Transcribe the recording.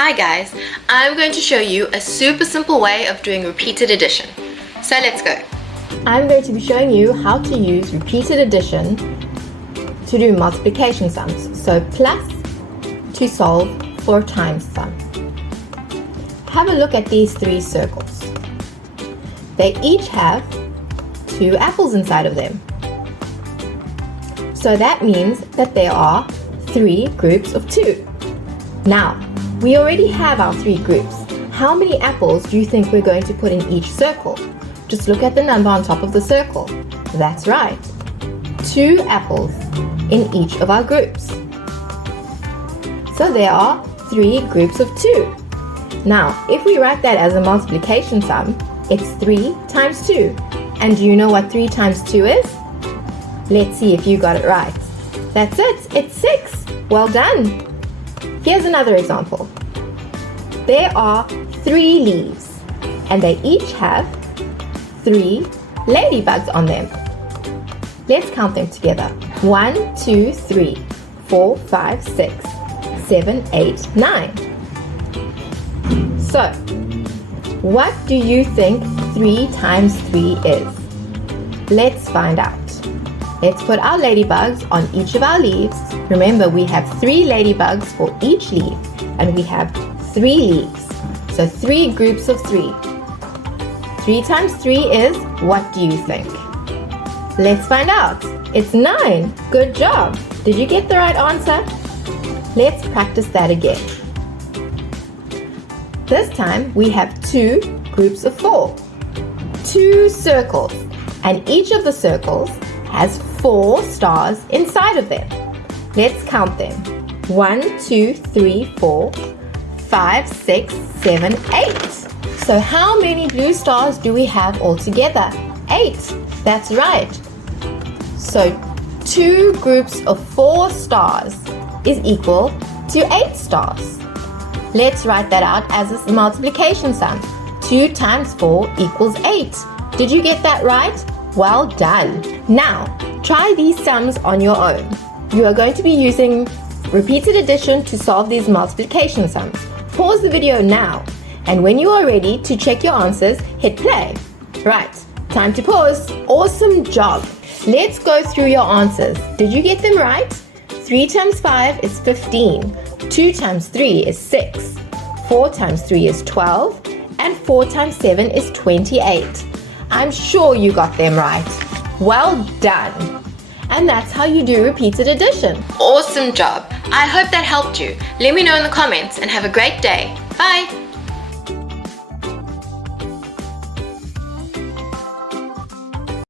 Hi guys, I'm going to show you a super simple way of doing repeated addition. So let's go. I'm going to be showing you how to use repeated addition to do multiplication sums. So plus to solve for a times sum. Have a look at these three circles. They each have 2 apples inside of them. So that means that there are 3 groups of 2. Now, we already have our 3 groups. How many apples do you think we're going to put in each circle? Just look at the number on top of the circle. That's right. 2 apples in each of our groups. So there are 3 groups of 2. Now, if we write that as a multiplication sum, it's 3 times 2. And do you know what 3 times 2 is? Let's see if you got it right. That's it. It's 6. Well done. Here's another example. There are 3 leaves, and they each have 3 ladybugs on them. Let's count them together. 1, 2, 3, 4, 5, 6, 7, 8, 9. So, what do you think 3 times 3 is? Let's find out. Let's put our ladybugs on each of our leaves. Remember, we have 3 ladybugs for each leaf, and we have 3 leaves. So 3 groups of 3. 3 times 3 is, what do you think? Let's find out. It's 9. Good job. Did you get the right answer? Let's practice that again. This time we have 2 groups of 4. 2 circles, and each of the circles has 4 stars inside of them. Let's count them. 1, 2, 3, 4, 5, 6, 7, 8. So how many blue stars do we have altogether? 8. That's right. So 2 groups of 4 stars is equal to 8 stars. Let's write that out as a multiplication sum. 2 times 4 equals 8. Did you get that right? Well done. Now, try these sums on your own. You are going to be using repeated addition to solve these multiplication sums. Pause the video now, and when you are ready to check your answers, hit play. Right, time to pause. Awesome job. Let's go through your answers. Did you get them right? 3 times 5 is 15. 2 times 3 is 6. 4 times 3 is 12. And 4 times 7 is 28. I'm sure you got them right. Well done. And that's how you do repeated addition. Awesome job. I hope that helped you. Let me know in the comments and have a great day. Bye.